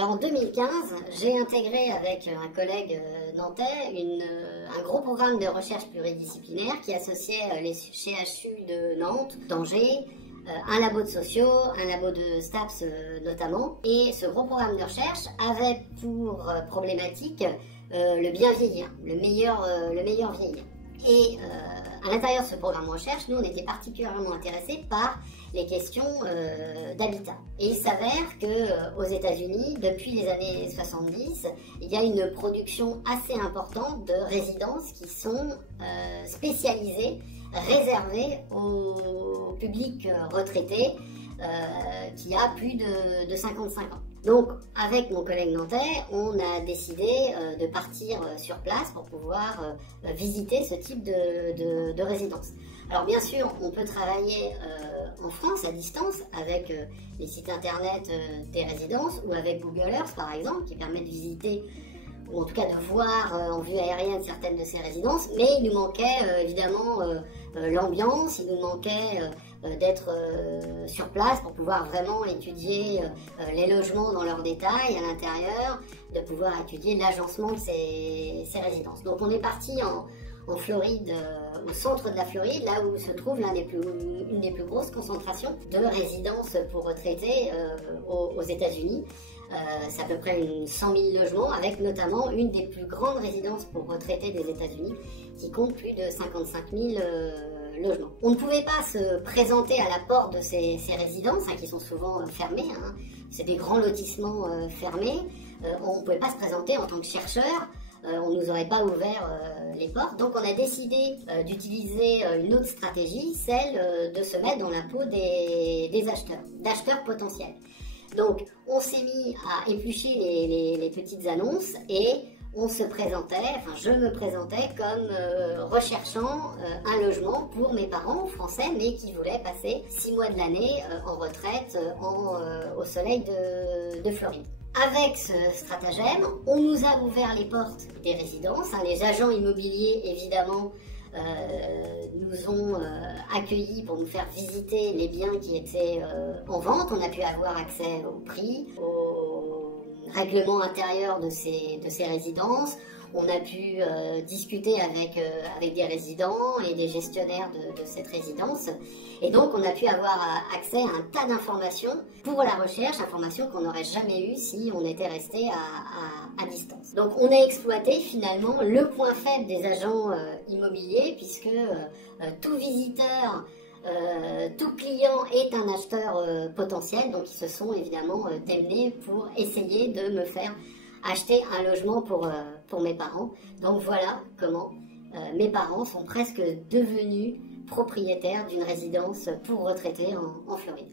Alors en 2015, j'ai intégré avec un collègue nantais un gros programme de recherche pluridisciplinaire qui associait les CHU de Nantes, d'Angers, un labo de sociaux, un labo de STAPS notamment. Et ce gros programme de recherche avait pour problématique le bien vieillir, le meilleur vieillir. Et à l'intérieur de ce programme de recherche, nous on était particulièrement intéressés par les questions d'habitat. Et il s'avère qu'aux États-Unis, depuis les années 70, il y a une production assez importante de résidences qui sont spécialisées, réservées au public retraité qui a plus de 55 ans. Donc, avec mon collègue nantais, on a décidé de partir sur place pour pouvoir visiter ce type de résidence. Alors bien sûr, on peut travailler en France à distance avec les sites internet des résidences ou avec Google Earth par exemple, qui permet de visiter ou en tout cas de voir en vue aérienne certaines de ces résidences, mais il nous manquait évidemment l'ambiance, il nous manquait d'être sur place pour pouvoir vraiment étudier les logements dans leurs détails à l'intérieur, de pouvoir étudier l'agencement de ces résidences. Donc on est parti en Floride, au centre de la Floride, là où se trouve une des plus grosses concentrations de résidences pour retraités aux États-Unis. C'est à peu près 100 000 logements, avec notamment une des plus grandes résidences pour retraités des États-Unis, qui compte plus de 55 000 logements. On ne pouvait pas se présenter à la porte de ces résidences, qui sont souvent fermées. C'est des grands lotissements fermés. On ne pouvait pas se présenter en tant que chercheur. On ne nous aurait pas ouvert les portes. Donc on a décidé d'utiliser une autre stratégie, celle de se mettre dans la peau des acheteurs, d'acheteurs potentiels. Donc on s'est mis à éplucher les petites annonces et on se présentait, enfin je me présentais comme recherchant un logement pour mes parents français, mais qui voulaient passer 6 mois de l'année en retraite au soleil de Floride. Avec ce stratagème, on nous a ouvert les portes des résidences. Les agents immobiliers, évidemment, nous ont accueillis pour nous faire visiter les biens qui étaient en vente. On a pu avoir accès au prix, au règlement intérieur de ces résidences. On a pu discuter avec des résidents et des gestionnaires de cette résidence. Et donc, on a pu avoir accès à un tas d'informations pour la recherche, informations qu'on n'aurait jamais eues si on était resté à distance. Donc, on a exploité finalement le point faible des agents immobiliers, puisque tout visiteur, tout client est un acheteur potentiel. Donc, ils se sont évidemment démenés pour essayer de me faire acheter un logement pour mes parents. Donc voilà comment mes parents sont presque devenus propriétaires d'une résidence pour retraités en Floride.